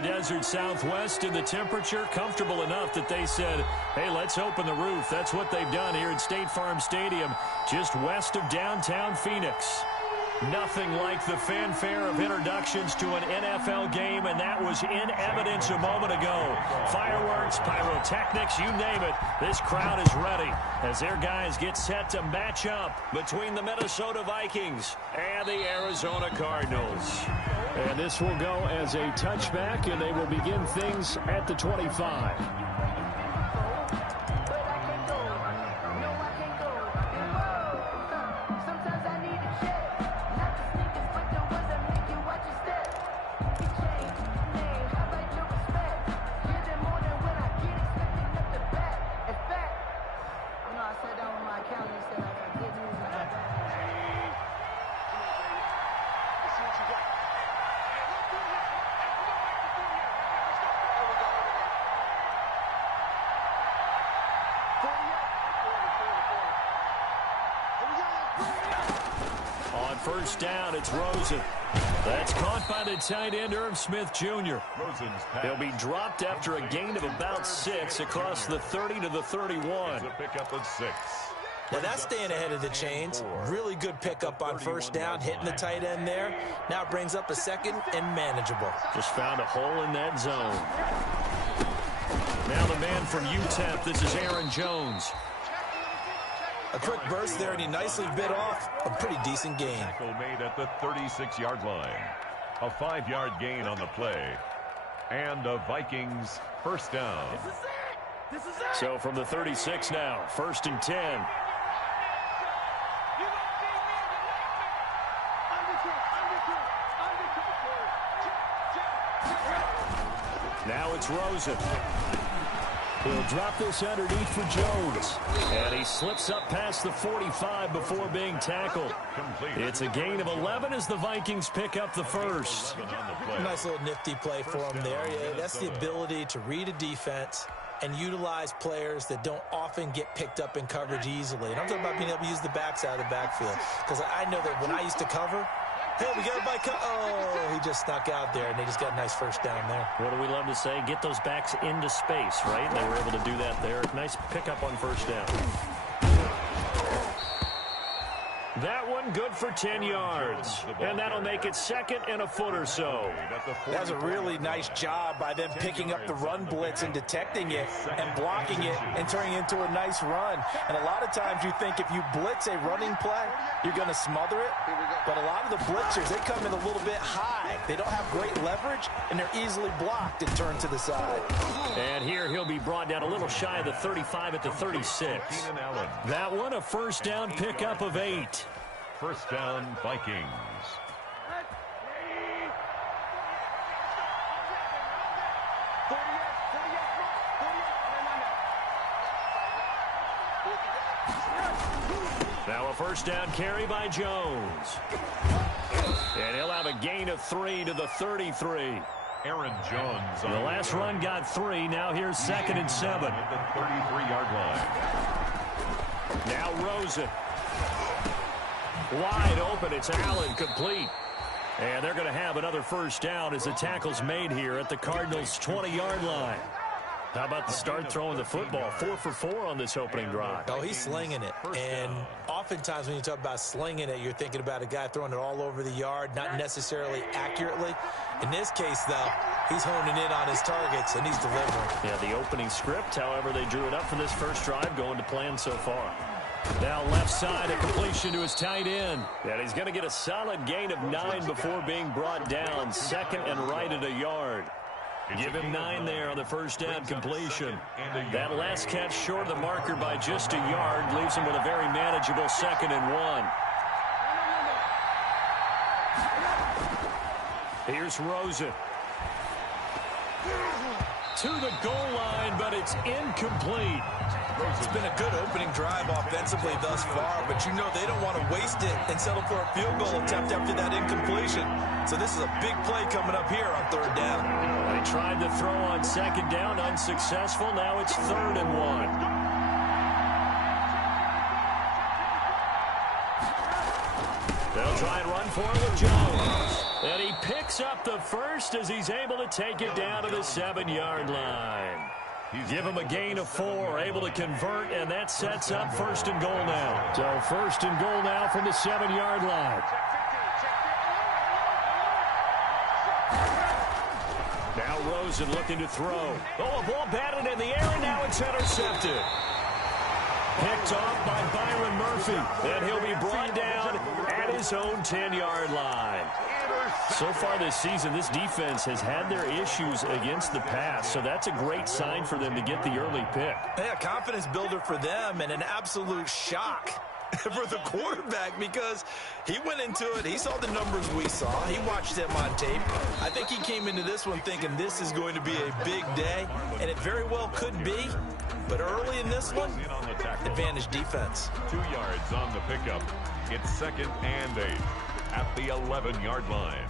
the desert Southwest, and the temperature comfortable enough that they said, hey, let's open the roof. That's what they've done here at State Farm Stadium, just west of downtown Phoenix. Nothing like the fanfare of introductions to an NFL game, and that was in evidence a moment ago. Fireworks, pyrotechnics, you name it. This crowd is ready as their guys get set to match up between the Minnesota Vikings and the Arizona Cardinals. And this will go as a touchback, and they will begin things at the 25. First down, it's Rosen. That's caught by the tight end, Irv Smith Jr. He'll be dropped after a gain of about 6 across the 30 to the 31. Pickup of 6. Now that's staying ahead of the chains. Really good pickup on first down, hitting the tight end there. Now it brings up a second and manageable. Just found a hole in that zone. Now the man from UTEP, this is Aaron Jones. A quick burst there, and he nicely bit off a pretty decent gain. Tackle made at the 36-yard line. A 5-yard gain on the play. And a Vikings first down. This is it. So from the 36 now, 1st and 10. Now it's Rosen. He'll drop this underneath for Jones. And he slips up past the 45 before being tackled. It's a gain of 11 as the Vikings pick up the first. Nice little nifty play for him there. Yeah, that's the ability to read a defense and utilize players that don't often get picked up in coverage easily. And I'm talking about being able to use the backside of the backfield. Because I know that when I used to cover, hey, we got a bike. Oh, he just snuck out there, and they just got a nice first down there. What do we love to say? Get those backs into space, right? And they were able to do that there. Nice pickup on first down. That one good for 10 yards. And that'll make it 2nd and a foot or so. That's a really nice job by them picking up the run blitz and detecting it and blocking it and turning it into a nice run. And a lot of times you think if you blitz a running play, you're going to smother it. But a lot of the blitzers, they come in a little bit high. They don't have great leverage, and they're easily blocked and turned to the side. And here he'll be brought down a little shy of the 35 at the 36. That one a first down pickup of 8. First down, Vikings. Now a first down carry by Jones. And he'll have a gain of 3 to the 33. Aaron Jones. The last run got 3. Now here's 2nd and 7. At the 33-yard line. Now Rosen. Wide open. It's Allen, complete. And they're going to have another first down as the tackle's made here at the Cardinals' 20-yard line. How about the start throwing the football? 4 for 4 on this opening drive. Oh, he's slinging it. And oftentimes when you talk about slinging it, you're thinking about a guy throwing it all over the yard, not necessarily accurately. In this case, though, he's honing in on his targets, and he's delivering. Yeah, the opening script, however, they drew it up for this first drive, going to plan so far. Now left side, a completion to his tight end. And he's going to get a solid gain of 9 before being brought down. 2nd and right at a yard. Give him 9 there on the first down completion. That last catch short of the marker by just a yard leaves him with a very manageable 2nd and 1. Here's Rosen. To the goal line, but it's incomplete. It's been a good opening drive offensively thus far, but you know they don't want to waste it and settle for a field goal attempt after that incompletion. So this is a big play coming up here on 3rd down. They tried to throw on 2nd down, unsuccessful. Now it's 3rd and 1. They'll try and run for it with Jones. And he picks up the first as he's able to take it down to the 7-yard line. Give him a gain of 4, able to convert, and that sets up 1st and goal now. So 1st and goal now from the 7-yard line. Now Rosen looking to throw. Oh, a ball batted in the air, and now it's intercepted. Picked off by Byron Murphy. And he'll be brought down at his own 10-yard line. So far this season, this defense has had their issues against the pass, so that's a great sign for them to get the early pick. Yeah, confidence builder for them and an absolute shock for the quarterback because he went into it. He saw the numbers we saw. He watched them on tape. I think he came into this one thinking this is going to be a big day, and it very well could be. But early in this one, advantage defense. 2 yards on the pickup. It's 2nd and 8 at the 11-yard line.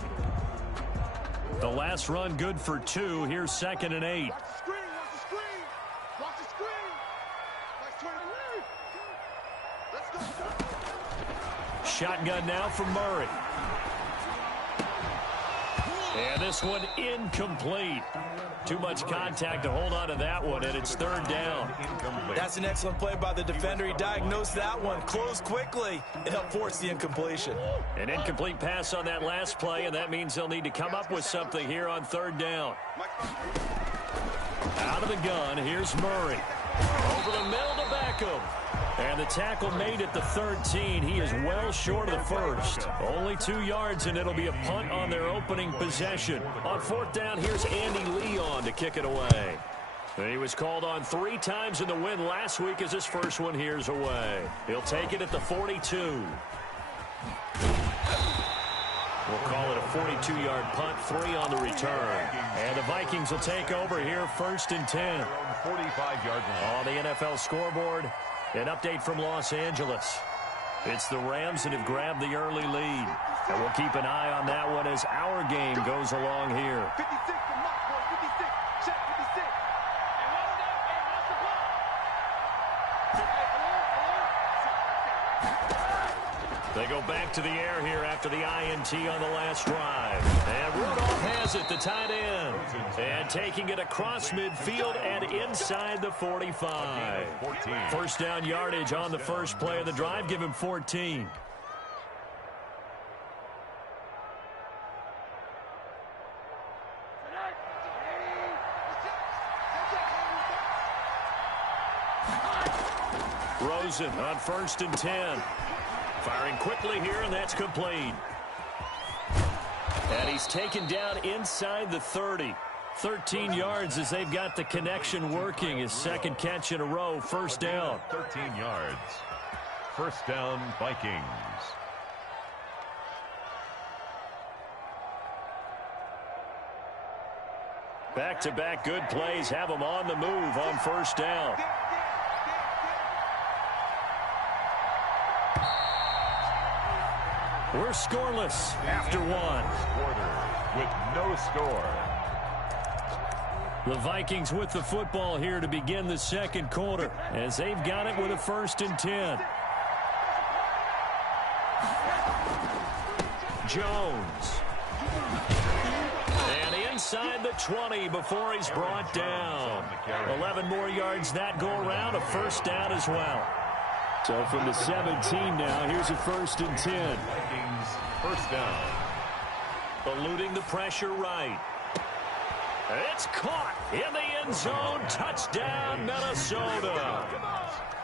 The last run good for 2. Here's 2nd and 8. Watch the screen. Watch the screen. Watch the screen. Nice turn. Let's go. Shotgun now from Murray. And this one incomplete. Too much contact to hold on to that one, and it's 3rd down. That's an excellent play by the defender. He diagnosed that one, closed quickly, and helped force the incompletion. An incomplete pass on that last play, and that means they'll need to come up with something here on 3rd down. Out of the gun, here's Murray. Over the middle to Beckham. And the tackle made at the 13. He is well short of the first. Only 2 yards, and it'll be a punt on their opening possession. On 4th down, here's Andy Leon to kick it away. And he was called on 3 times in the win last week as his first one here's away. He'll take it at the 42. We'll call it a 42-yard punt, 3 on the return. And the Vikings will take over here 1st and 10. 45-yard line. On the NFL scoreboard, an update from Los Angeles. It's the Rams that have grabbed the early lead. And we'll keep an eye on that one as our game goes along here. 56 to Mark, boy. 56. Check 56. And what's that? They go back to the air here after the INT on the last drive. And Rudolph has it, the tight end. And taking it across midfield and inside the 45. 1st down yardage on the first play of the drive. Give him 14. Rosen on 1st and 10. Firing quickly here, and that's complete. And he's taken down inside the 30. 13 yards as they've got the connection working. His 2nd catch in a row, 1st down. 13 yards. 1st down, Vikings. Back-to-back good plays have them on the move on 1st down. We're scoreless after 1. Quarter with no score. The Vikings with the football here to begin the 2nd quarter as they've got it with a 1st and 10. Jones. And inside the 20 before he's brought down. 11 more yards that go around, a 1st down as well. So from the 17 now, here's a 1st and 10. Vikings 1st down. Eluding the pressure right. It's caught in the end zone. Touchdown, Minnesota.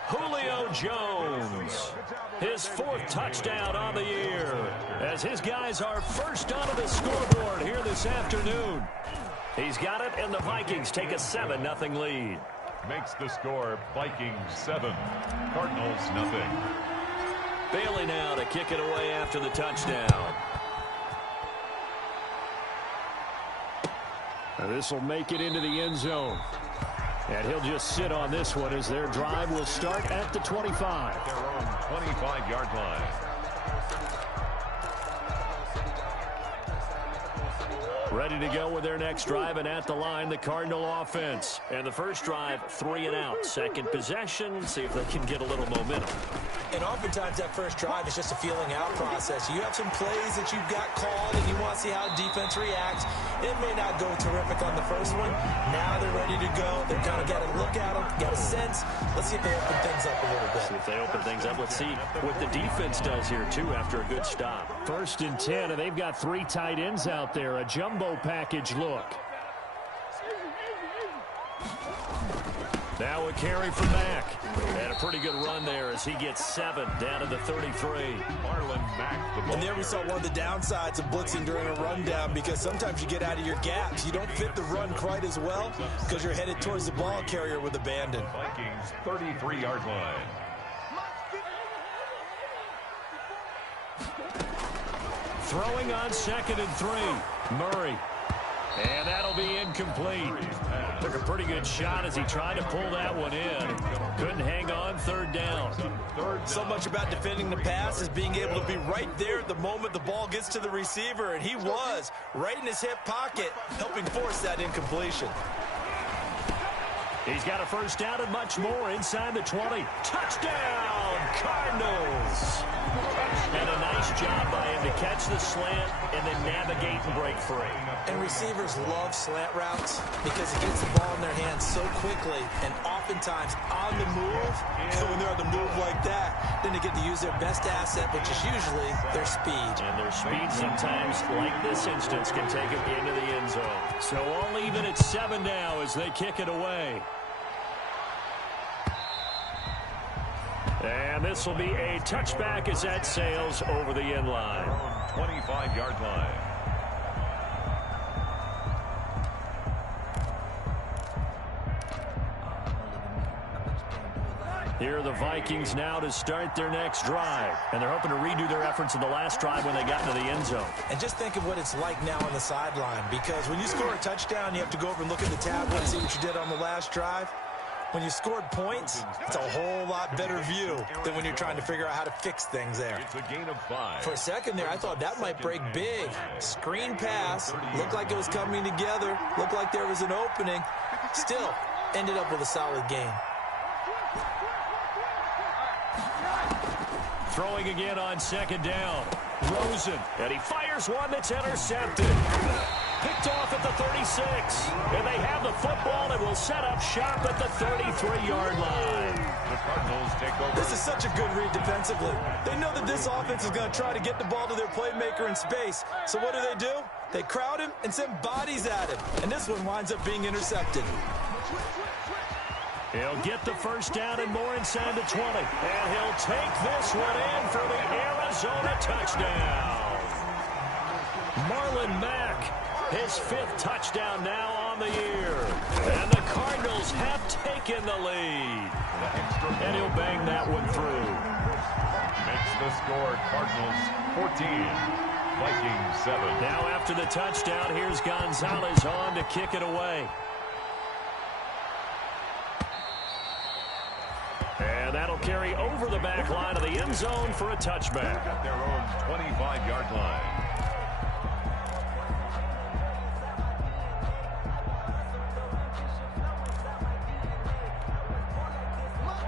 Julio Jones. His 4th touchdown on the year. As his guys are first onto the scoreboard here this afternoon. He's got it, and the Vikings take a 7-0 lead. Makes the score Vikings 7, Cardinals 0. Bailey now to kick it away after the touchdown. This will make it into the end zone. And he'll just sit on this one as their drive will start at the 25. Their own 25-yard line. Ready to go with their next drive, and at the line, the Cardinal offense. And the first drive, 3 and out. 2nd possession, see if they can get a little momentum. And oftentimes that first drive is just a feeling out process. You have some plays that you've got called and you want to see how defense reacts. It may not go terrific on the first one. Now they're ready to go. They've kind of got to look at them, got a sense. Let's see if they open things up a little bit. See if they open things up. Let's see what the defense does here, too, after a good stop. 1st and 10, and they've got 3 tight ends out there. A jumbo package look. Now a carry from Mack. And a pretty good run there as he gets 7 down to the 33. Marlon Mack, the ball And there we saw one of the downsides of blitzing during a rundown, because sometimes you get out of your gaps. You don't fit the run quite as well because you're headed towards the ball carrier with abandon. Vikings 33-yard line. Throwing on 2nd and 3. Murray. And that'll be incomplete. Took a pretty good shot as he tried to pull that one in. Couldn't hang on. 3rd down. So much about defending the pass is being able to be right there at the moment the ball gets to the receiver, and he was right in his hip pocket, helping force that incompletion. He's got a 1st down and much more inside the 20. Touchdown, Cardinals! And a nice job by him to catch the slant and then navigate and break free. And receivers love slant routes because it gets the ball in their hands so quickly and oftentimes on the move. And when they're on the move like that, then they get to use their best asset, which is usually their speed. And their speed sometimes, like this instance, can take them into the end zone. So all even at 7 now as they kick it away. And this will be a touchback as that sails over the end line. 25-yard line. Here are the Vikings now to start their next drive. And they're hoping to redo their efforts in the last drive when they got into the end zone. And just think of what it's like now on the sideline, because when you score a touchdown, you have to go over and look at the tablet and see what you did on the last drive. When you scored points, it's a whole lot better view than when you're trying to figure out how to fix things there. It's a gain of 5. For a second there, I thought that might break big. Screen pass, looked like it was coming together, looked like there was an opening. Still, ended up with a solid gain. Throwing again on 2nd down. Rosen, and he fires one that's intercepted. Picked off at the 36. And they have the football and will set up shop at the 33-yard line. The Cardinals take over. This is such a good read defensively. They know that this offense is going to try to get the ball to their playmaker in space. So what do? They crowd him and send bodies at him. And this one winds up being intercepted. He'll get the 1st down and more inside the 20. And he'll take this one in for the Arizona touchdown. Marlon Mack, his 5th touchdown now on the year. And the Cardinals have taken the lead. And he'll bang that one through. Makes the score Cardinals 14, Vikings 7. Now after the touchdown, here's Gonzalez on to kick it away. And that'll carry over the back line of the end zone for a touchback. At their own 25-yard line.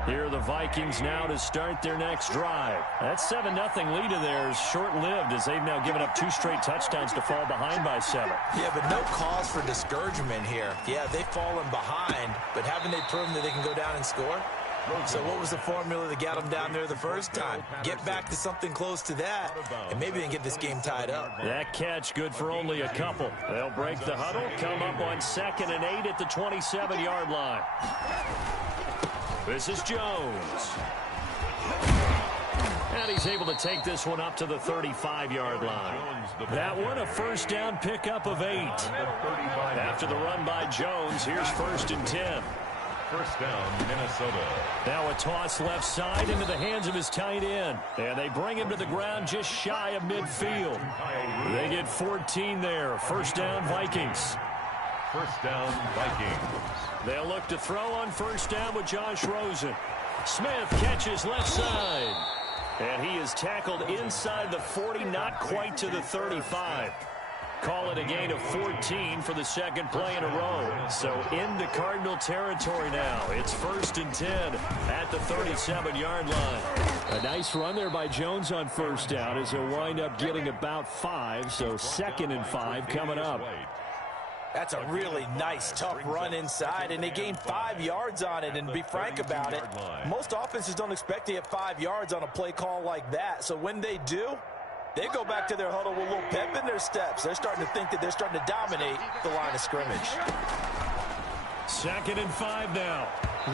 Here are the Vikings now to start their next drive. That 7-0 lead of theirs short-lived as they've now given up 2 straight touchdowns to fall behind by 7. Yeah, but no cause for discouragement here. Yeah, they've fallen behind, but haven't they proven that they can go down and score? So what was the formula that got them down there the first time? Get back to something close to that, and maybe they can get this game tied up. That catch good for only a couple. They'll break the huddle, come up on 2nd and 8 at the 27-yard line. This is Jones. And he's able to take this one up to the 35-yard line. That one, a 1st down pickup of 8. After the run by Jones, here's 1st and 10. 1st down, Minnesota. Now a toss left side into the hands of his tight end. And they bring him to the ground just shy of midfield. They get 14 there. 1st down, Vikings. 1st down, Vikings. They'll look to throw on 1st down with Josh Rosen. Smith catches left side. And he is tackled inside the 40, not quite to the 35. Call it a gain of 14 for the second play in a row. So into Cardinal territory now. It's 1st and 10 at the 37-yard line. A nice run there by Jones on first down as he'll wind up getting about 5. So 2nd and 5 coming up. That's a really nice, tough run inside, and they gained 5 yards on it. And to be frank about it, most offenses don't expect to get 5 yards on a play call like that. So when they do, they go back to their huddle with a little pep in their steps. They're starting to think that they're starting to dominate the line of scrimmage. 2nd and 5 now.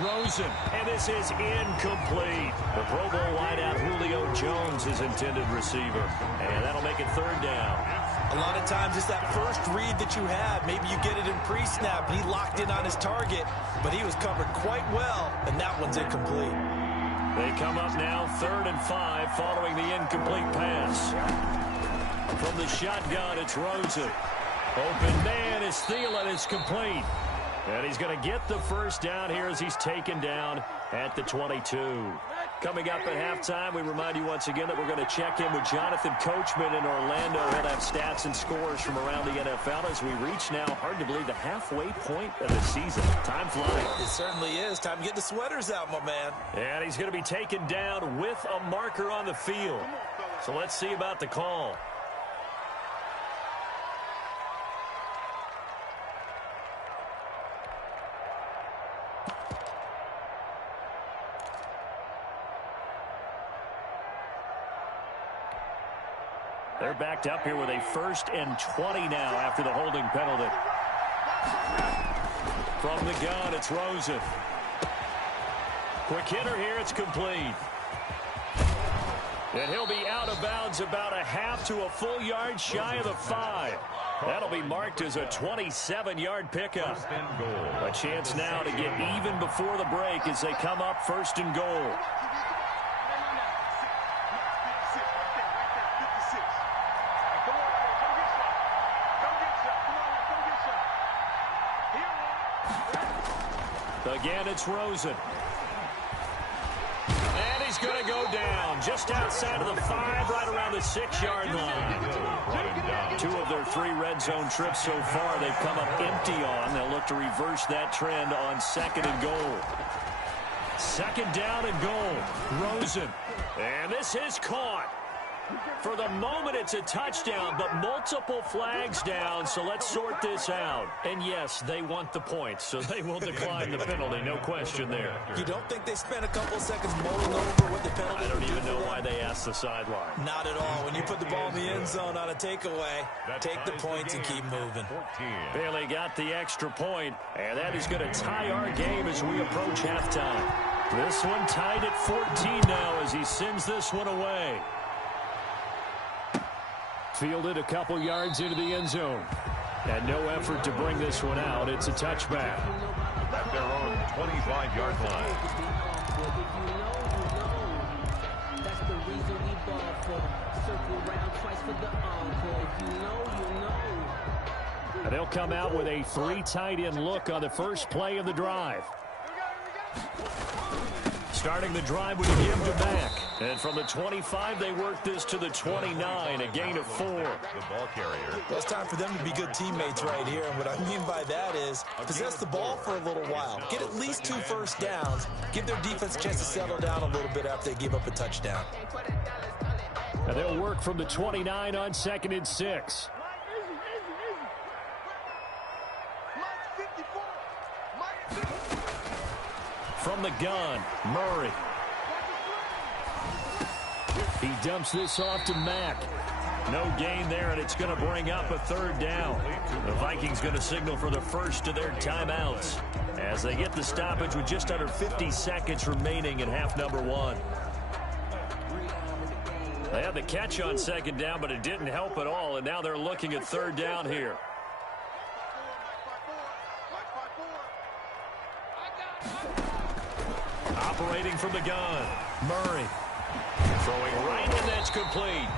Rosen, and this is incomplete. The Pro Bowl wideout Julio Jones is intended receiver, and that'll make it 3rd down. A lot of times it's that first read that you have. Maybe you get it in pre-snap, and he locked in on his target, but he was covered quite well, and that one's incomplete. They come up now 3rd and 5 following the incomplete pass. From the shotgun, it's Rosen. Open man is Thielen. It's complete. And he's going to get the first down here as he's taken down at the 22. Coming up at halftime, we remind you once again that we're going to check in with Jonathan Coachman in Orlando. He'll have stats and scores from around the NFL as we reach now, hard to believe, the halfway point of the season. Time flies. It certainly is. Time to get the sweaters out, my man. And he's going to be taken down with a marker on the field. So let's see about the call. They're backed up here with a 1st and 20 now after the holding penalty. From the gun, it's Rosen. Quick hitter here, it's complete. And he'll be out of bounds about a half to a full yard shy of the 5. That'll be marked as a 27-yard pickup. A chance now to get even before the break as they come up 1st and goal. Again, it's Rosen. And he's going to go down just outside of the 5, right around the 6-yard line. 2 of their 3 red zone trips so far they've come up empty on. They'll look to reverse that trend on 2nd and goal. 2nd down and goal. Rosen. And this is caught. For the moment, it's a touchdown, but multiple flags down, so let's sort this out. And yes, they want the points, so they will decline the penalty, no question there. You don't think they spent a couple of seconds mulling over what the penalty? I don't even know why they asked the sideline. Not at all. When you put the ball in the end zone on a takeaway, take the points and keep moving. Bailey got the extra point, and that is going to tie our game as we approach halftime. This one tied at 14 now as he sends this one away. Fielded a couple yards into the end zone. And no effort to bring this one out. It's a touchback. At their own 25-yard line. And they'll come out with a 3 tight end look on the first play of the drive. Starting the drive with a give to back. And from the 25, they work this to the 29, a gain of 4. The ball carrier. Well, it's time for them to be good teammates right here. And what I mean by that is possess the ball for a little while. Get at least 2 first downs. Give their defense a chance to settle down a little bit after they give up a touchdown. And they'll work from the 29 on 2nd and 6. From the gun, Murray. He dumps this off to Mack. No gain there, and it's going to bring up a 3rd down. The Vikings going to signal for the first of their timeouts as they get the stoppage with just under 50 seconds remaining in half number 1. They had the catch on 2nd down, but it didn't help at all, and now they're looking at 3rd down here. Operating from the gun, Murray. Throwing right, and that's complete.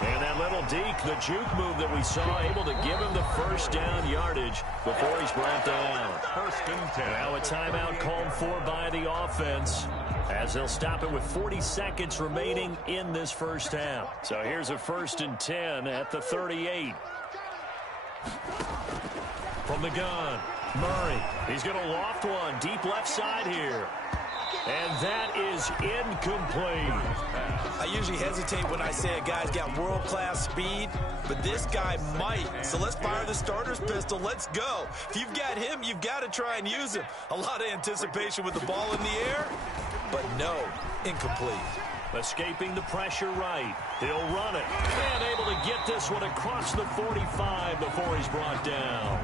And that little deke, the juke move that we saw, able to give him the first down yardage before he's brought down. 1st and 10. Now a timeout called for by the offense as they'll stop it with 40 seconds remaining in this first half. So here's a 1st and 10 at the 38. From the gun, Murray. He's going to loft one deep left side here. And that is incomplete. I usually hesitate when I say a guy's got world-class speed, but this guy might. So let's fire the starter's pistol. Let's go. If you've got him, you've got to try and use him. A lot of anticipation with the ball in the air, but no, incomplete. Escaping the pressure right. He'll run it. And able to get this one across the 45 before he's brought down.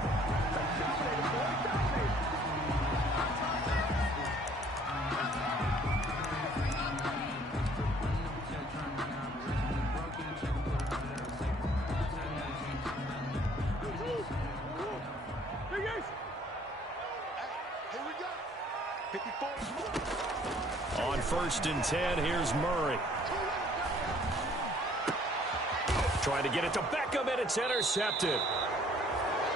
On 1st and 10, here's Murray. Trying to get it to Beckham, and it's intercepted.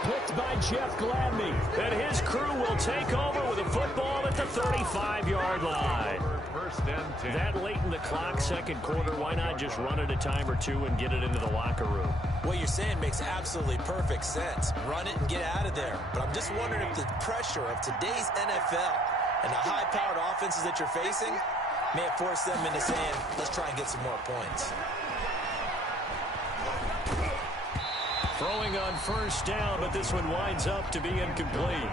Picked by Jeff Gladney. And his crew will take over with a football at the 35-yard line. 1st and 10. That late in the clock, second quarter, why not just run it a time or two and get it into the locker room? What you're saying makes absolutely perfect sense. Run it and get out of there. But I'm just wondering if the pressure of today's NFL and the high-powered offenses that you're facing may have forced them into saying, let's try and get some more points. Throwing on 1st down, but this one winds up to be incomplete.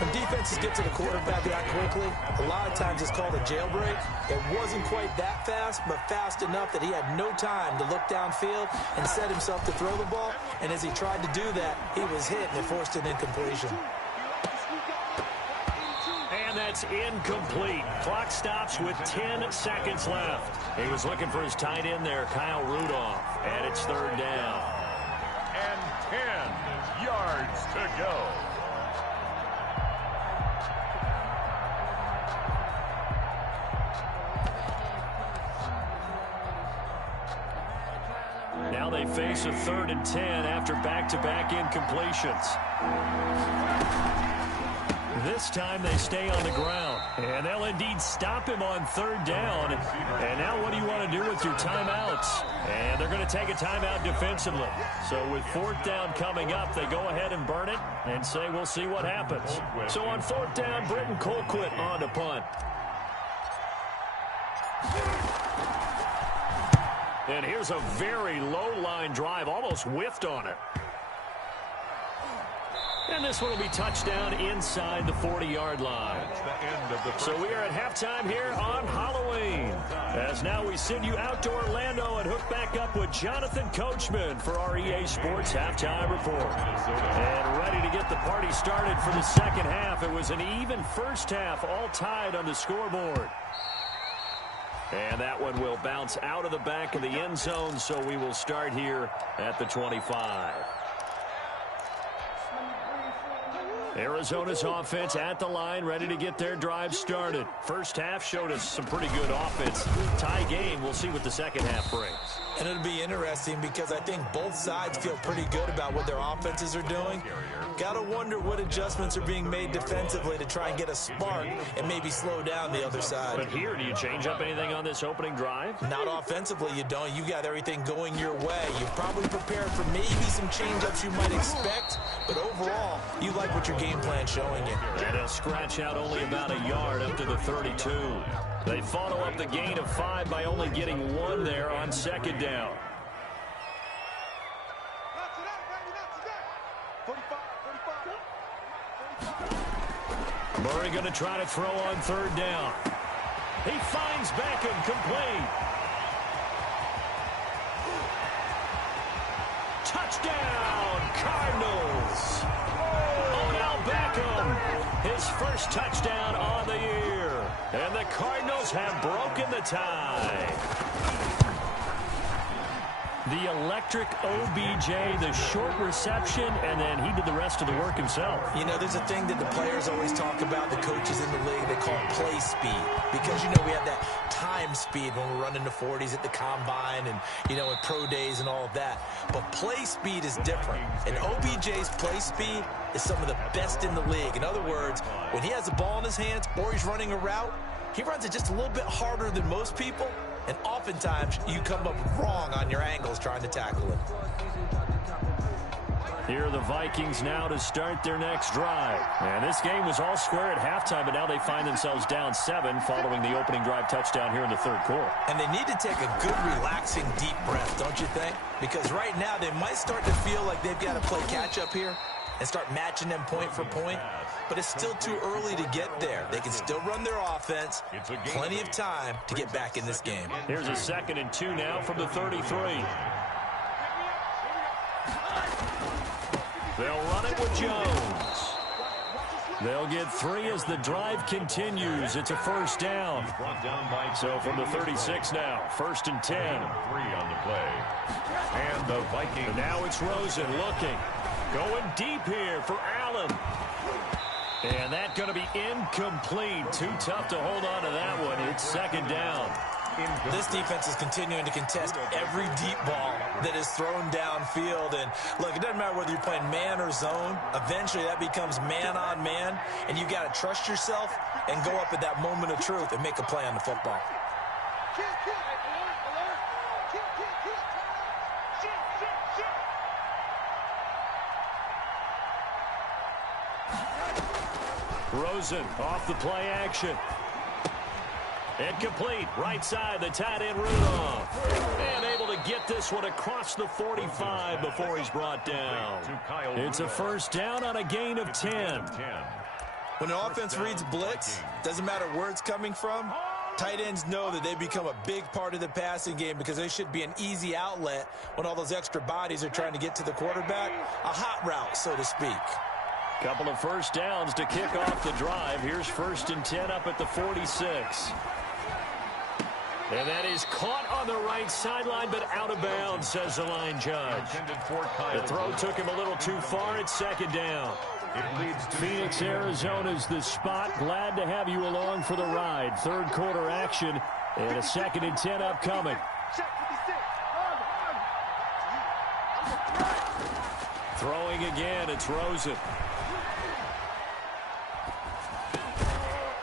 When defenses get to the quarterback that quickly, a lot of times it's called a jailbreak. It wasn't quite that fast, but fast enough that he had no time to look downfield and set himself to throw the ball. And as he tried to do that, he was hit and it forced an incompletion. And that's incomplete. Clock stops with 10 seconds left. He was looking for his tight end there, Kyle Rudolph. And it's 3rd down. And 10 yards to go. Now they face a 3rd and 10 after back-to-back incompletions. This time they stay on the ground. And they'll indeed stop him on 3rd down. And now what do you want to do with your timeouts? And they're going to take a timeout defensively. So with 4th down coming up, they go ahead and burn it and say we'll see what happens. So on 4th down, Britton Colquitt on to punt. And here's a very low-line drive, almost whiffed on it. And this one will be touchdown inside the 40-yard line. So we are at halftime here on Halloween. As now we send you out to Orlando and hook back up with Jonathan Coachman for our EA Sports Halftime Report. And ready to get the party started for the second half. It was an even first half, all tied on the scoreboard. And that one will bounce out of the back of the end zone, so we will start here at the 25. Arizona's offense at the line, ready to get their drive started. First half showed us some pretty good offense. Tie game, we'll see what the second half brings. And it'll be interesting because I think both sides feel pretty good about what their offenses are doing. Got to wonder what adjustments are being made defensively to try and get a spark and maybe slow down the other side. But here, do you change up anything on this opening drive? Not offensively, you don't. You got everything going your way. You've probably prepared for maybe some change-ups you might expect, but overall, you like what your game plan's showing you. And he'll scratch out only about a yard up to the 32. They follow up the gain of 5 by only getting 1 there on 2nd down. Murray going to try to throw on 3rd down. He finds Beckham complete. Touchdown, Cardinals. Odell Beckham, his first touchdown on the year. And the Cardinals have broken the tie. The electric OBJ, the short reception, and then he did the rest of the work himself. You know, there's a thing that the players always talk about, the coaches in the league, they call play speed. Because, you know, we have that time speed when we're running the 40s at the combine and, you know, at pro days and all of that. But play speed is different. And OBJ's play speed is some of the best in the league. In other words, when he has the ball in his hands or he's running a route, he runs it just a little bit harder than most people. And oftentimes, you come up wrong on your angles trying to tackle it. Here are the Vikings now to start their next drive. And this game was all square at halftime, but now they find themselves down 7 following the opening drive touchdown here in the third quarter. And they need to take a good, relaxing, deep breath, don't you think? Because right now they might start to feel like they've got to play catch-up here and start matching them point for point. But it's still too early to get there. They can still run their offense. Plenty of time to get back in this game. Here's a 2nd and 2 now from the 33. They'll run it with Jones. They'll get 3 as the drive continues. It's a first down. So from the 36 now, 1st and 10. 3 on the play. And the Vikings. And now it's Rosen looking. Going deep here for Allen. And that's going to be incomplete. Too tough to hold on to that one. It's 2nd down. This defense is continuing to contest every deep ball that is thrown downfield. And look, it doesn't matter whether you're playing man or zone. Eventually that becomes man on man. And you got to trust yourself and go up at that moment of truth and make a play on the football. Rosen off the play action. Incomplete. Right side, the tight end Rudolph. And able to get this one across the 45 before he's brought down. It's a first down on a gain of 10. When the offense reads blitz, doesn't matter where it's coming from, tight ends know that they become a big part of the passing game because they should be an easy outlet when all those extra bodies are trying to get to the quarterback. A hot route, so to speak. Couple of first downs to kick off the drive. Here's 1st and 10 up at the 46. And that is caught on the right sideline, but out of bounds, says the line judge. The throw took him a little too far. It's 2nd down. Phoenix, Arizona's the spot. Glad to have you along for the ride. Third quarter action and a 2nd and 10 upcoming. Throwing again, it's Rosen.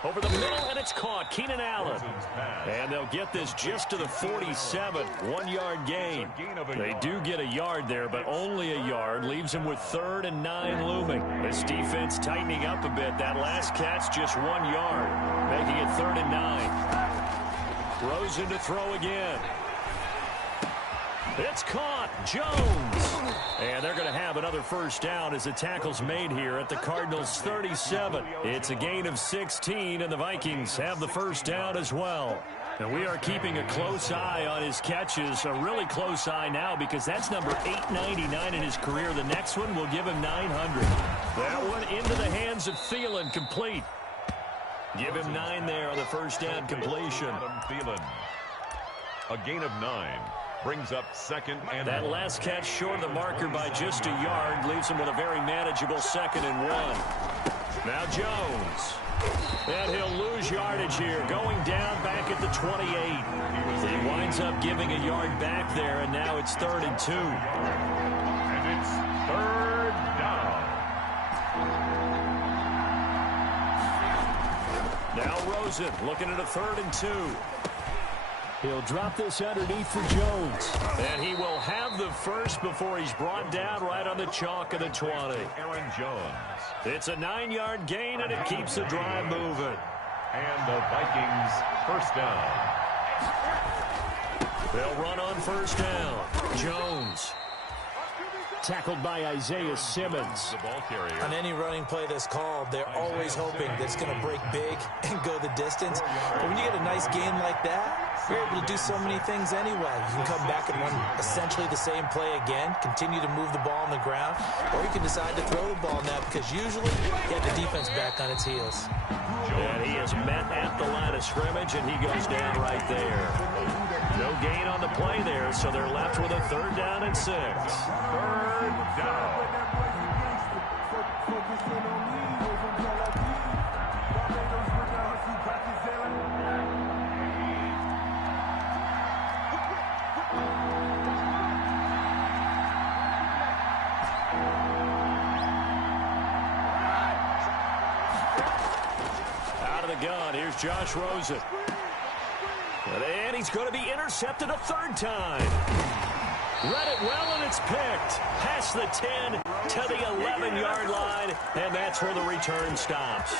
Over the middle, and it's caught. Keenan Allen. And they'll get this just to the 47. 1-yard gain. They do get a yard there, but only a yard. Leaves them with 3rd and 9 looming. This defense tightening up a bit. That last catch, just 1 yard. Making it 3rd and 9. Rosen to throw again. It's caught. Jones. And they're going to have another first down as the tackle's made here at the Cardinals' 37. It's a gain of 16, and the Vikings have the first down as well. And we are keeping a close eye on his catches, a really close eye now because that's number 899 in his career. The next one will give him 900. That one into the hands of Thielen, complete. Give him 9 there on the first down completion. Thielen. A gain of 9. Brings up 2nd and that last catch short of the marker by just a yard leaves him with a very manageable 2nd and 1. Now Jones. And he'll lose yardage here, going down back at the 28. He winds up giving a yard back there, and now it's 3rd and 2. And it's 3rd down. Now Rosen looking at a 3rd and 2. He'll drop this underneath for Jones. And he will have the first before he's brought down right on the chalk of the 20. Aaron Jones. It's a 9-yard gain, and it keeps the drive moving. And the Vikings first down. They'll run on first down. Jones. Tackled by Isaiah Simmons. The ball carrier. On any running play that's called, they're always hoping that it's going to break big and go the distance. But when you get a nice gain like that, you're able to do so many things anyway. You can come back and run essentially the same play again, continue to move the ball on the ground, or you can decide to throw the ball now because usually you have the defense back on its heels. And he is met at the line of scrimmage, and he goes down right there. No gain on the play there, so they're left with a 3rd down and 6. 3rd down. Out of the gun, here's Josh Rosen. And he's going to be intercepted a 3rd time. Read it well, and it's picked. Past the 10 to the 11-yard line, and that's where the return stops.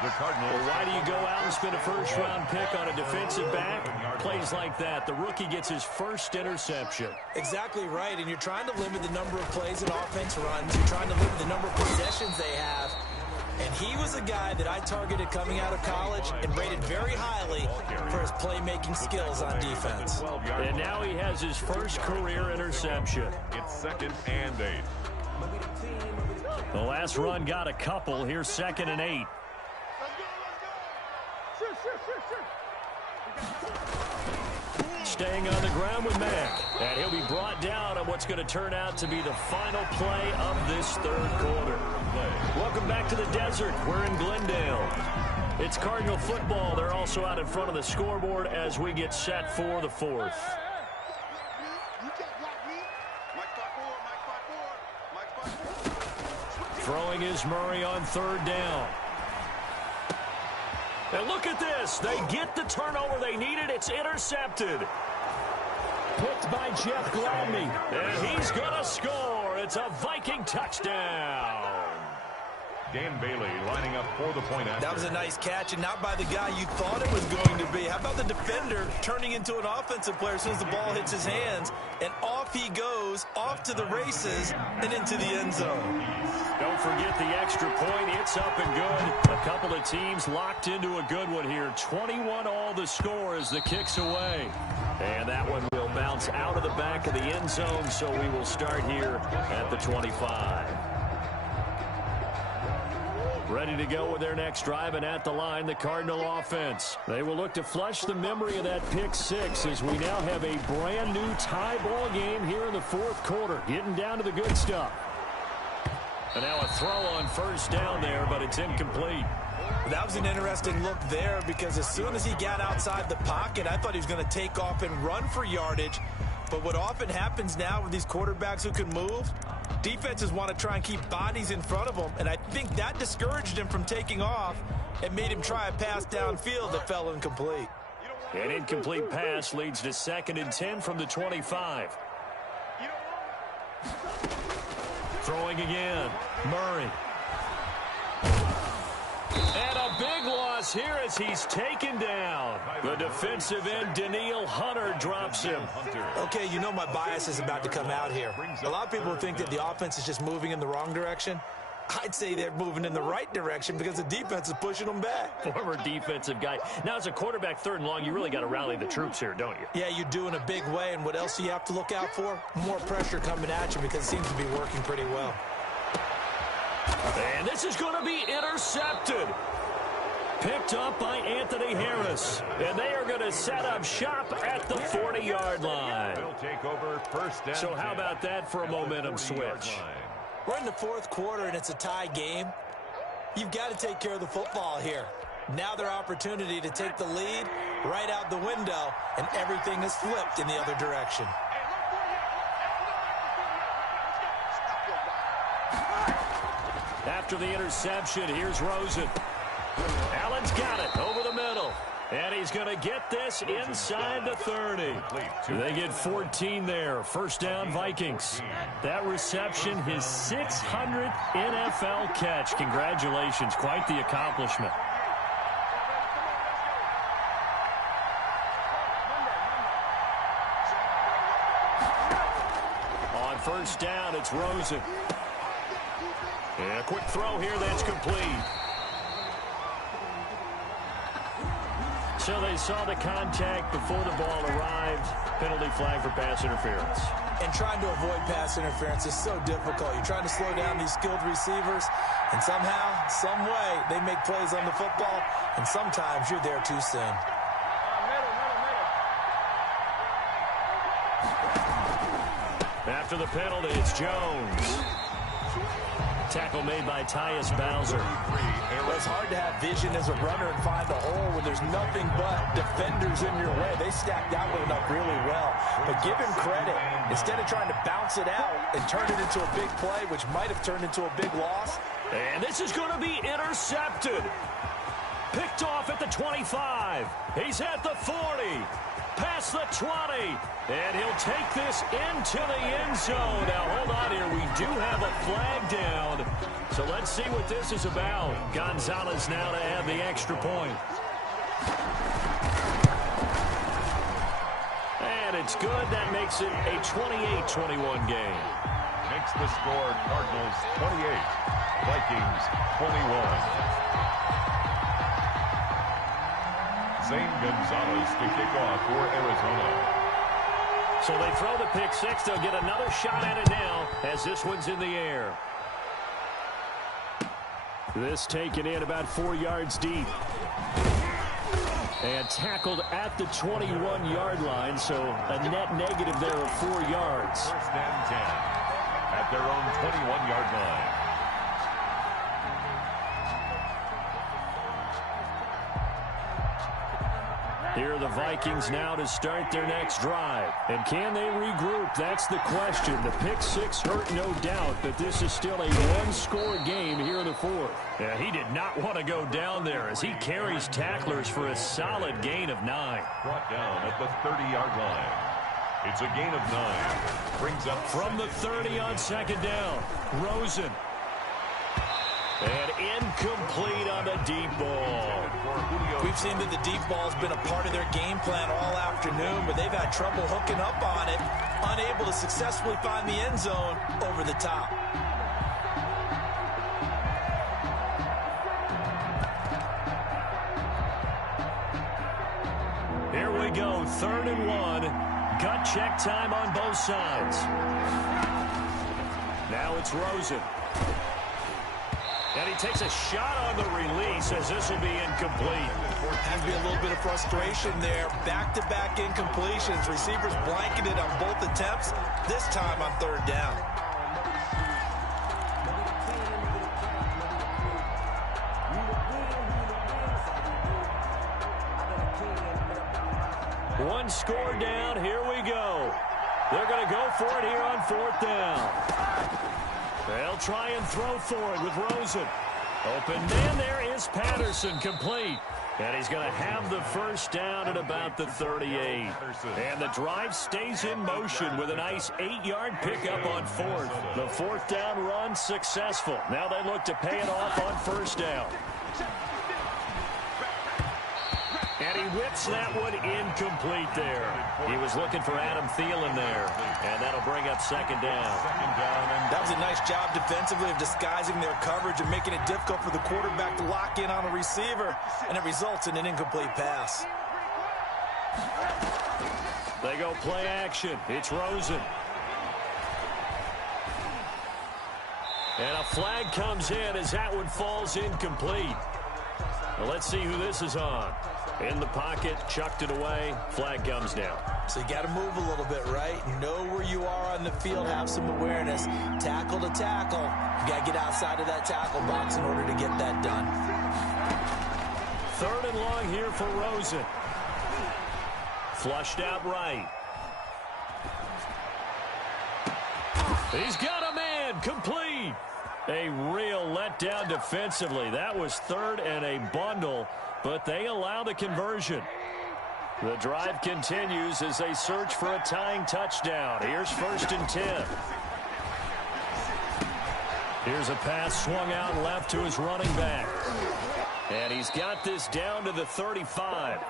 The Cardinals. Well, why do you go out and spend a first-round pick on a defensive back? Plays like that, the rookie gets his first interception. Exactly right, and you're trying to limit the number of plays an offense runs. You're trying to limit the number of possessions they have. And he was a guy that I targeted coming out of college and rated very highly for his playmaking skills on defense. And now he has his first career interception. It's 2nd and 8. The last run got a couple. Here's 2nd and 8. Staying on the ground with Mack. And he'll be brought down on what's going to turn out to be the final play of this third quarter. Welcome back to the desert. We're in Glendale. It's Cardinal football. They're also out in front of the scoreboard as we get set for the fourth. Throwing is Murray on 3rd down. And look at this. They get the turnover they needed. It's intercepted. Picked by Jeff Gladney. And he's going to score. It's a Viking touchdown. Dan Bailey lining up for the point after. That was a nice catch, and not by the guy you thought it was going to be. How about the defender turning into an offensive player as soon as the ball hits his hands, and off he goes, off to the races, and into the end zone. Don't forget the extra point. It's up and good. A couple of teams locked into a good one here. 21-all the score as the kick's away. And that one will bounce out of the back of the end zone, so we will start here at the 25. Ready to go with their next drive, and at the line, the Cardinal offense. They will look to flush the memory of that pick six as we now have a brand-new tie ball game here in the fourth quarter. Getting down to the good stuff. And now a throw on 1st down there, but it's incomplete. That was an interesting look there because as soon as he got outside the pocket, I thought he was going to take off and run for yardage. But what often happens now with these quarterbacks who can move, defenses want to try and keep bodies in front of them, and I think that discouraged him from taking off and made him try a pass downfield that fell incomplete. An incomplete pass leads to 2nd and 10 from the 25. Throwing again, Murray. And a big loss here as he's taken down. The defensive end, Daniil Hunter, drops him. Okay, you know my bias is about to come out here. A lot of people think that the offense is just moving in the wrong direction. I'd say they're moving in the right direction because the defense is pushing them back. Former defensive guy. Now, as a quarterback 3rd and long, you really got to rally the troops here, don't you? Yeah, you do in a big way. And what else do you have to look out for? More pressure coming at you because it seems to be working pretty well. And this is going to be intercepted. Picked up by Anthony Harris. And they are going to set up shop at the 40-yard line. They'll take over 1st down. So how about that for a momentum switch? We're in the fourth quarter, and it's a tie game. You've got to take care of the football here. Now their opportunity to take the lead right out the window, and everything is flipped in the other direction. After the interception, here's Rosen. Allen's got it over the middle. And he's going to get this inside the 30. They get 14 there. 1st down, Vikings. That reception, his 600th NFL catch. Congratulations. Quite the accomplishment. On 1st down, it's Rosen. And a quick throw here that's complete. So they saw the contact before the ball arrived. Penalty flag for pass interference. And trying to avoid pass interference is so difficult. You're trying to slow down these skilled receivers, and somehow, some way, they make plays on the football, and sometimes you're there too soon. After the penalty, it's Jones. Tackle made by Tyus Bowser. Well, it's hard to have vision as a runner and find a hole when there's nothing but defenders in your way. They stacked that one up really well. But give him credit. Instead of trying to bounce it out and turn it into a big play, which might have turned into a big loss. And this is going to be intercepted. Picked off at the 25. He's at the 40. Past the 20. And he'll take this into the end zone. Now, hold on here. We do have a flag down. So let's see what this is about. Gonzalez now to add the extra point. And it's good. That makes it a 28-21 game. Makes the score Cardinals 28, Vikings 21. Zane Gonzalez to kick off for Arizona. So they throw the pick six. They'll get another shot at it now as this one's in the air. This taken in about 4 yards deep. And tackled at the 21-yard line, so a net negative there of 4 yards. First and 10 at their own 21-yard line. Here are the Vikings now to start their next drive. And can they regroup? That's the question. The pick six hurt, no doubt, but this is still a one-score game here in the fourth. Yeah, he did not want to go down there as he carries tacklers for a solid gain of 9. Brought down at the 30-yard line. It's a gain of 9. Brings up from the 30 on second down. Rosen. And incomplete on the deep ball. We've seen that the deep ball has been a part of their game plan all afternoon, but they've had trouble hooking up on it, unable to successfully find the end zone over the top. Here we go, 3rd and 1. Gut check time on both sides. Now it's Rosen. And he takes a shot on the release as this will be incomplete. Has to be a little bit of frustration there. Back-to-back incompletions. Receivers blanketed on both attempts, this time on 3rd down. One score down. Here we go. They're going to go for it here on 4th down. They'll try and throw for it with Rosen. Open man, there is Patterson, complete. And he's going to have the first down at about the 38. And the drive stays in motion with a nice 8-yard pickup on 4th. The 4th down run successful. Now they look to pay it off on 1st down. And he whips that one incomplete there. He was looking for Adam Thielen there. And that'll bring up 2nd down. That was a nice job defensively of disguising their coverage and making it difficult for the quarterback to lock in on a receiver. And it results in an incomplete pass. They go play action. It's Rosen. And a flag comes in as that one falls incomplete. Well, let's see who this is on. In the pocket, chucked it away, flag comes down. So you got to move a little bit, right? Know where you are on the field, have some awareness. Tackle to tackle. You got to get outside of that tackle box in order to get that done. 3rd and long here for Rosen. Flushed out right. He's got a man, complete. A real letdown defensively. That was 3rd and a bundle, but they allow the conversion. The drive continues as they search for a tying touchdown. Here's 1st and 10. Here's a pass swung out left to his running back. And he's got this down to the 35.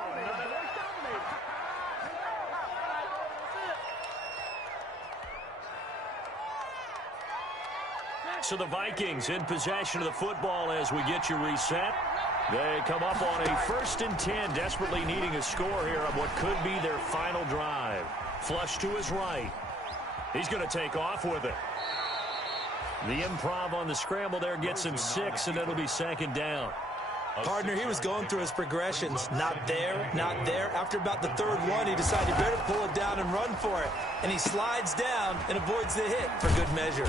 So the Vikings in possession of the football as we get you reset. They come up on a 1st and 10, desperately needing a score here on what could be their final drive. Flush to his right. He's going to take off with it. The improv on the scramble there gets him 6, and it'll be 2nd down. Partner, he was going through his progressions. Not there, not there. After about the 3rd one, he decided better pull it down and run for it. And he slides down and avoids the hit for good measure.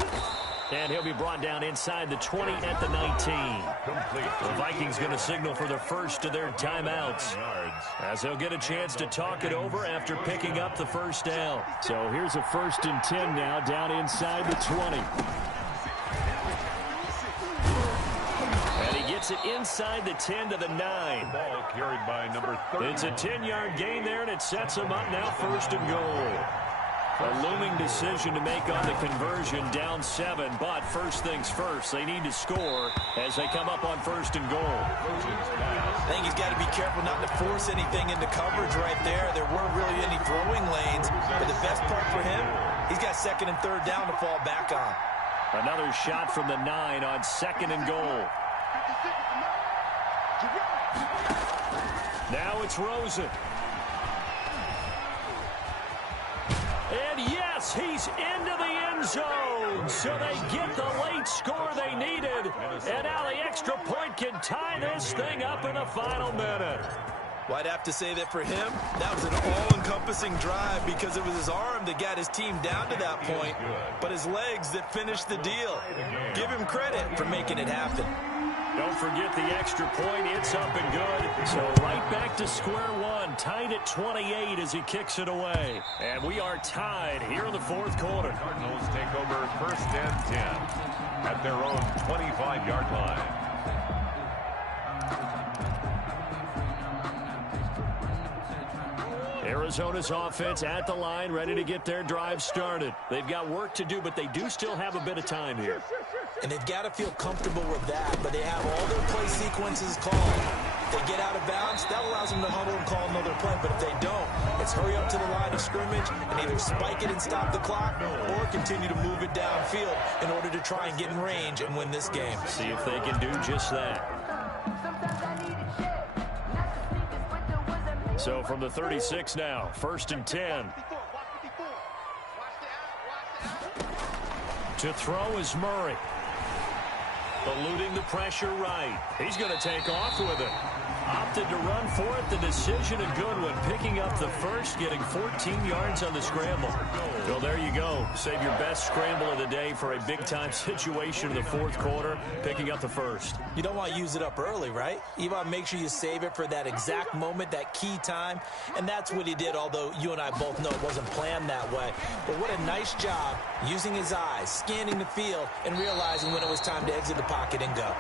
And he'll be brought down inside the 20 at the 19. The Vikings going to signal for the first of their timeouts as they'll get a chance to talk it over after picking up the 1st down. So here's a 1st and 10 now down inside the 20. And he gets it inside the 10 to the 9. Ball carried by number 30. It's a 10-yard gain there, and it sets them up now 1st and goal. A looming decision to make on the conversion, down 7, but first things first, they need to score as they come up on 1st and goal. I think he's got to be careful not to force anything into coverage right there. There weren't really any throwing lanes, but the best part for him, he's got 2nd and 3rd down to fall back on. Another shot from the 9 on 2nd and goal. Now it's Rosen. And yes, he's into the end zone. So they get the late score they needed. And now the extra point can tie this thing up in the final minute. Well, I'd have to say that for him, that was an all-encompassing drive because it was his arm that got his team down to that point, but his legs that finished the deal. Give him credit for making it happen. Don't forget the extra point. It's up and good. So right back to square one. Tied at 28 as he kicks it away. And we are tied here in the 4th quarter. Cardinals take over 1st and 10 at their own 25-yard line. Arizona's offense at the line, ready to get their drive started. They've got work to do, but they do still have a bit of time here. And they've got to feel comfortable with that, but they have all their play sequences called. If they get out of bounds, that allows them to huddle and call another play. But if they don't, it's hurry up to the line of scrimmage and either spike it and stop the clock or continue to move it downfield in order to try and get in range and win this game. See if they can do just that. So from the 36 now, 1st and 10. To throw is Murray. Eluding the pressure right. He's going to take off with it. Opted to run for it. The decision a good one. Picking up the first, getting 14 yards on the scramble. Well, there you go. Save your best scramble of the day for a big-time situation in the 4th quarter. Picking up the first. You don't want to use it up early, right? You want to make sure you save it for that exact moment, that key time. And that's what he did, although you and I both know it wasn't planned that way. But what a nice job using his eyes, scanning the field, and realizing when it was time to exit the pocket and go.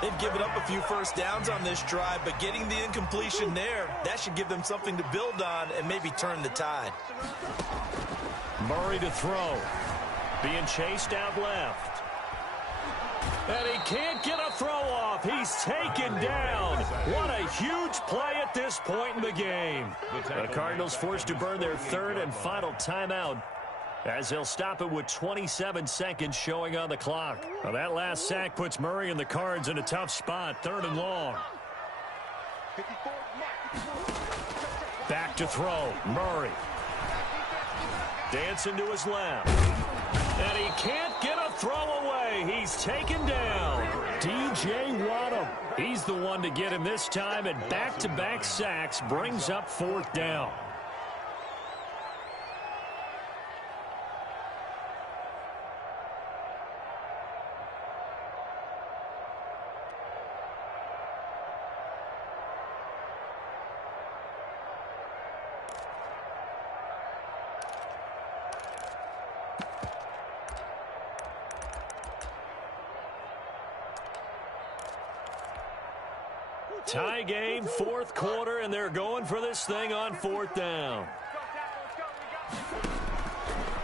They've given up a few first downs on this drive, but getting the incompletion there, that should give them something to build on and maybe turn the tide. Murray to throw. Being chased out left. And he can't get a throw off. He's taken down. What a huge play at this point in the game. The Cardinals forced to burn their 3rd and final timeout, as they'll stop it with 27 seconds showing on the clock. Well, that last sack puts Murray and the Cards in a tough spot, 3rd and long. Back to throw, Murray. Dancing to his left. And he can't get a throw away. He's taken down. DJ Wadham. He's the one to get him this time, and back-to-back sacks brings up 4th down. Tie game, 4th quarter, and they're going for this thing on 4th down.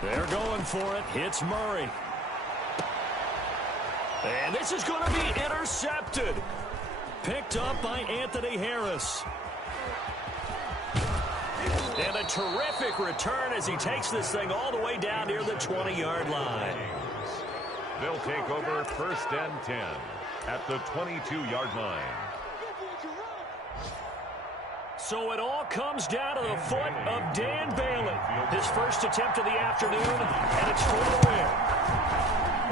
They're going for it. Hits Murray. And this is going to be intercepted. Picked up by Anthony Harris. And a terrific return as he takes this thing all the way down near the 20-yard line. They'll take over 1st and 10 at the 22-yard line. So it all comes down to the foot of Dan Bailey. His first attempt of the afternoon, and it's for the win.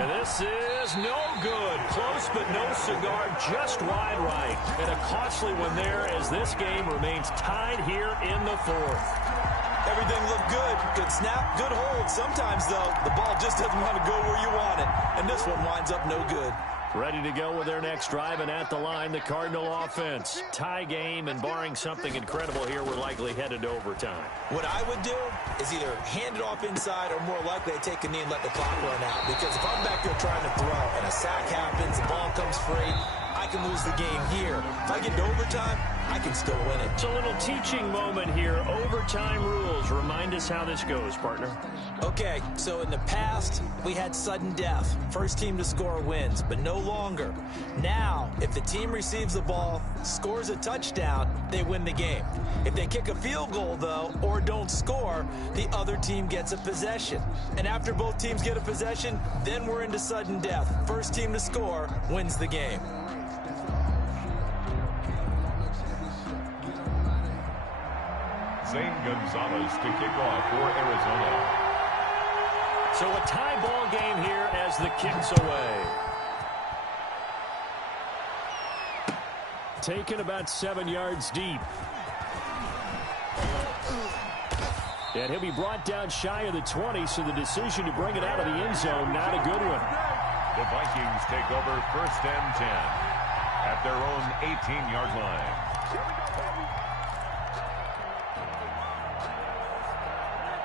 And this is no good. Close but no cigar, just wide right. And a costly one there as this game remains tied here in the 4th. Everything looked good. Good snap, good hold. Sometimes, though, the ball just doesn't want to go where you want it. And this one winds up no good. Ready to go with their next drive, and at the line, the Cardinal offense. Tie game, and barring something incredible here, we're likely headed to overtime. What I would do is either hand it off inside or more likely to take a knee and let the clock run out. Because if I'm back there trying to throw and a sack happens, the ball comes free, can lose the game here. If I get to overtime, I can still win it. It's a little teaching moment here. Overtime rules. Remind us how this goes, partner. Okay, so in the past, we had sudden death. First team to score wins, but no longer. Now, if the team receives the ball, scores a touchdown, they win the game. If they kick a field goal, though, or don't score, the other team gets a possession. And after both teams get a possession, then we're into sudden death. First team to score wins the game. Zane Gonzalez to kick off for Arizona. So a tie ball game here as the kick's away. Taken about 7 yards deep. And he'll be brought down shy of the 20, so the decision to bring it out of the end zone, not a good one. The Vikings take over 1st and 10 at their own 18-yard line.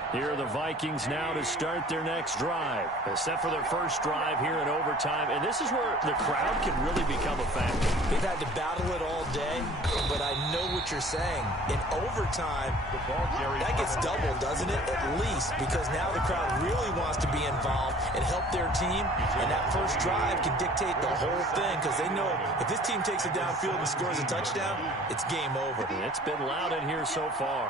Here are the Vikings now to start their next drive. Set for their first drive here in overtime. And this is where the crowd can really become a factor. They've had to battle it all day, but I know what you're saying. In overtime, that gets doubled, doesn't it? At least, because now the crowd really wants to be involved and help their team. And that first drive can dictate the whole thing, because they know if this team takes it downfield and scores a touchdown, it's game over. It's been loud in here so far.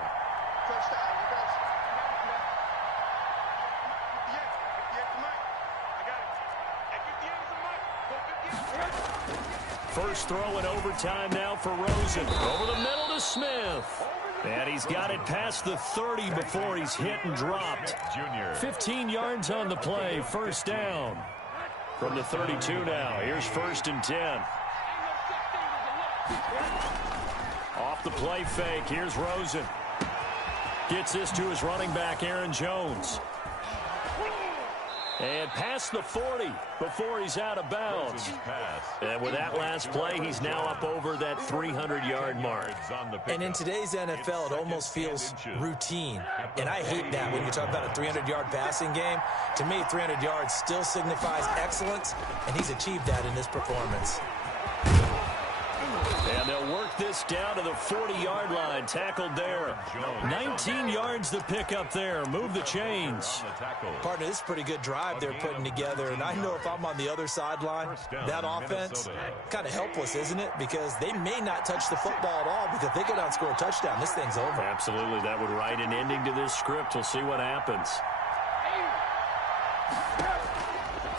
First throw in overtime now for Rosen. Over the middle to Smith. And he's got it past the 30 before he's hit and dropped. 15 yards on the play. First down. From the 32 now. Here's 1st and 10. Off the play fake. Here's Rosen. Gets this to his running back, Aaron Jones. And past the 40 before he's out of bounds. And with that last play, he's now up over that 300-yard mark. And in today's NFL, it almost feels routine. And I hate that when you talk about a 300-yard passing game. To me, 300 yards still signifies excellence, and he's achieved that in this performance. And they'll work this down to the 40-yard line. Tackled there. 19 yards to pick up there. Move the chains. Partner, this is a pretty good drive they're putting together. And I know if I'm on the other sideline, that offense, kind of helpless, isn't it? Because they may not touch the football at all, because if they go down and score a touchdown, this thing's over. Absolutely. That would write an ending to this script. We'll see what happens.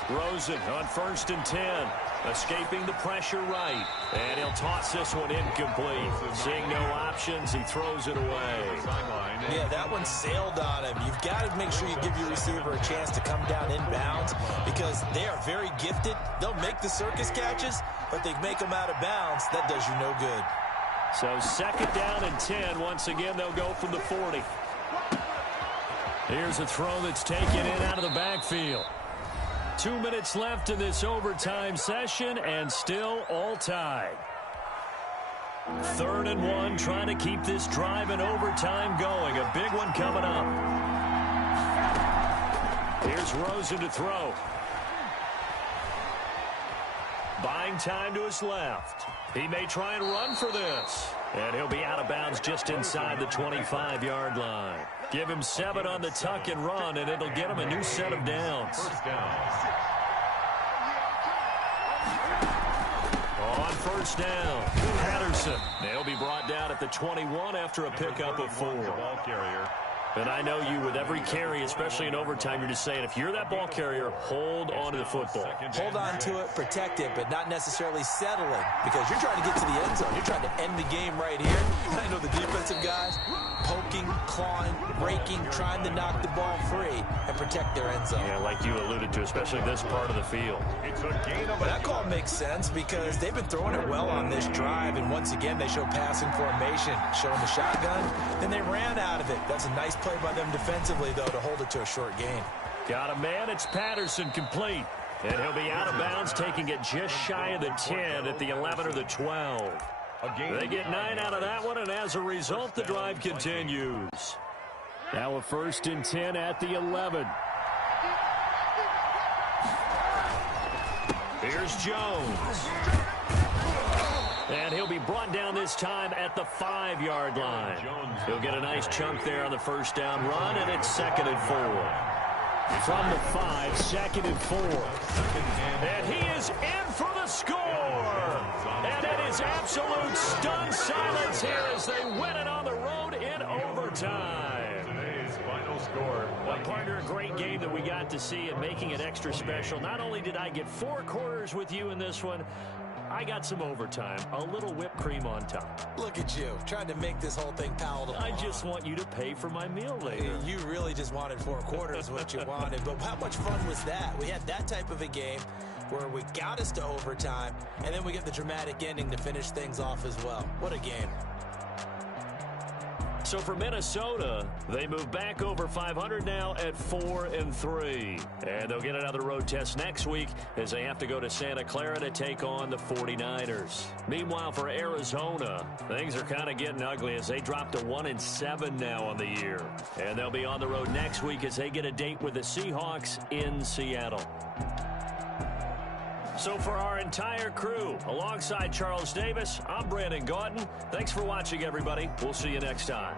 Rosen on 1st and 10. Escaping the pressure right. And he'll toss this one incomplete. Seeing no options, he throws it away. Yeah, that one sailed on him. You've got to make sure you give your receiver a chance to come down inbounds, because they are very gifted. They'll make the circus catches, but they make them out of bounds. That does you no good. So 2nd down and 10. Once again, they'll go from the 40. Here's a throw that's taken in out of the backfield. 2 minutes left in this overtime session, and still all tied. 3rd and 1, trying to keep this drive in overtime going. A big one coming up. Here's Rosen to throw. Buying time to his left. He may try and run for this. And he'll be out of bounds just inside the 25-yard line. Give him 7 on the tuck and run, and it'll get him a new set of downs. On 1st down, Patterson. They'll be brought down at the 21 after a pickup of 4. And I know you, with every carry, especially in overtime, you're just saying, if you're that ball carrier, hold on to the football. Hold on to it, protect it, but not necessarily settling, because you're trying to get to the end zone. You're trying to end the game right here. I know the defensive guys poking, clawing, raking, trying to knock the ball free and protect their end zone. Yeah, like you alluded to, especially this part of the field. That call makes sense, because they've been throwing it well on this drive, and once again, they show passing formation, showing the shotgun. Then they ran out of it. That's a nice play by them defensively, though, to hold it to a short gain. Got a man. It's Patterson, complete. And he'll be out of bounds, taking it just shy of the 10 at the 11 or the 12. They get 9 out of that one, and as a result, the drive continues. Now a 1st and 10 at the 11. Here's Jones. Brought down this time at the 5-yard line. He'll get a nice chunk there on the first down run, and it's 2nd and 4. From the 5, 2nd and 4. And he is in for the score. And it is absolute stunned silence here as they win it on the road in overtime. Today's final score. Well, partner, a great game that we got to see and making it extra special. Not only did I get 4 quarters with you in this one, I got some overtime, a little whipped cream on top. Look at you, trying to make this whole thing palatable. I just want you to pay for my meal later. You really just wanted 4 quarters, what you wanted. But how much fun was that? We had that type of a game where we got us to overtime, and then we get the dramatic ending to finish things off as well. What a game. So for Minnesota, they move back over 500 now at 4-3. And they'll get another road test next week as they have to go to Santa Clara to take on the 49ers. Meanwhile, for Arizona, things are kind of getting ugly as they drop to 1-7 now on the year. And they'll be on the road next week as they get a date with the Seahawks in Seattle. So for our entire crew, alongside Charles Davis, I'm Brandon Gaudin. Thanks for watching, everybody. We'll see you next time.